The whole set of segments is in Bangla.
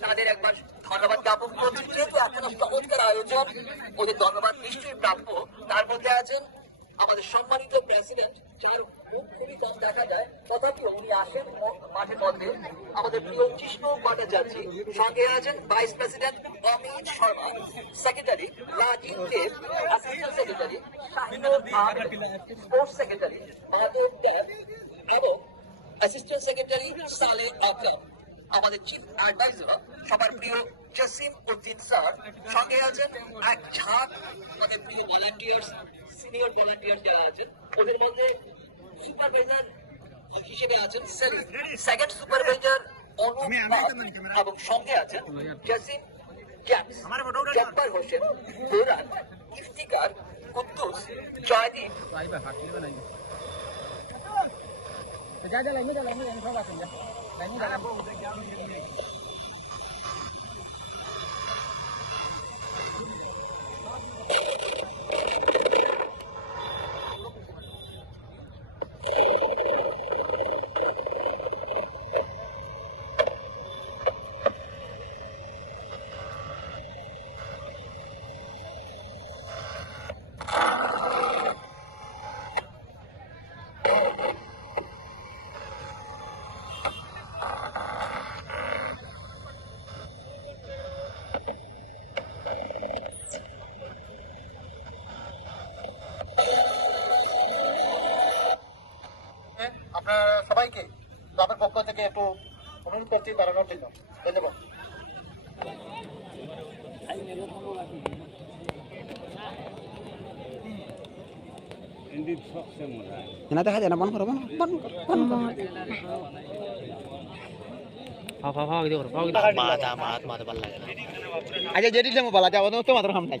তাদের একবার ধন্যবাদ জ্ঞাপন করছি যেহেতু এত চমৎকার আয়োজন ওদের ধন্যবাদ নিশ্চয়ই প্রাপ্য। তার মধ্যে আছেন আমাদের সম্মানিত প্রেসিডেন্ট, যার মুখ খুবই কম দেখা যায়। তথাপি উনি আসেন ম- মাঝে মধ্যে আমাদের প্রিয় কৃষ্ণ ভট্টাচার্য সঙ্গে আছেন vice president Amit Sharma, secretary Rajiv Dev, assistant secretary sports secretary Madhab Dev এবং অ্যাসিস্ট্যান্ট সেক্রেটারি সালে আকরাম। আমাদের চিফ অ্যাডভাইজার সবার প্রিয় জসিম উদ্দিন স্যার সঙ্গে আছেন এক ঝাঁক আমাদের প্রিয় ভলান্টিয়ার্স সিনিয়র ভলান্টিয়ার যারা আছেন ওদের মধ্যে সুপারভাইজার হিসেবে আছেন সেকেন্ড সুপারভাইজার অনুপ এবং সঙ্গে আছেন জসিম জ্যাপস জব্বার হোসেন বোরান ইফতিকার কুদ্দুস জয়দীপ যা যা লাইনে যা লাইনে লাইনে সব আছেন যা লাইনে যা সবাইকে ক্লাবের পক্ষ থেকে একটু অনুরোধ করছি দাঁড়ানোর জন্য। ধন্যবাদ। এনা দেখা যায় না বন করো বন বন বন মাথা মাথ মাথা ভালো লাগে না। আচ্ছা যেটি দিলে বলা যাব তো মাত্র কাম নাই।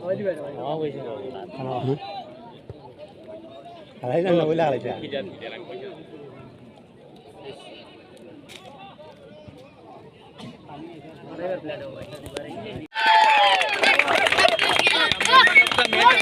কইছেন আলাই না প্লেট